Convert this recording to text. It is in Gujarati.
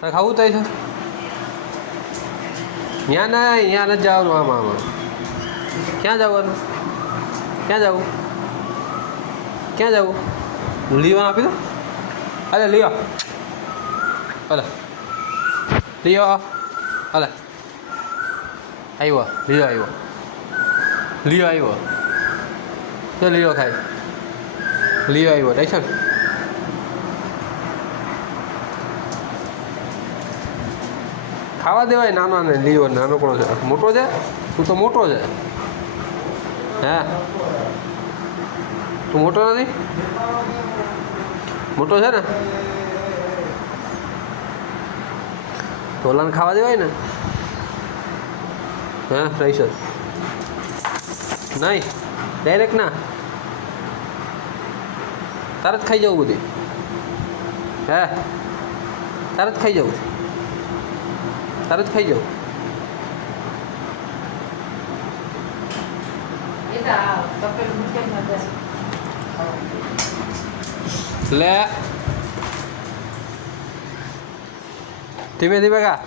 તારે ખાવું થાય છે ત્યાં ના ત્યાં નથી જવાનું આમાં આમાં ક્યાં જવાનું ક્યાં જવું ક્યાં જવું લીવા આપી દો અરે લિયો અલે લિયો અલે આવ્યો લિયો આવ્યો તો લિયો ખાય લિયો આવ્યો ટાઈસન ખાવા દેવાય નાના ને લિયો નાનકડો છે મોટો છે તું તો મોટો છે હે તું મોટો નથી મોટો છે ને તોલાને ખાવા દેવાય ને હે રહીશ નહીં ડાયરેક્ટ ના તારે જ ખાઈ જવું બધી હે તારે જ ખાઈ જવું તારે જ ખાઈ જવું લે ધીમે ધીમે કા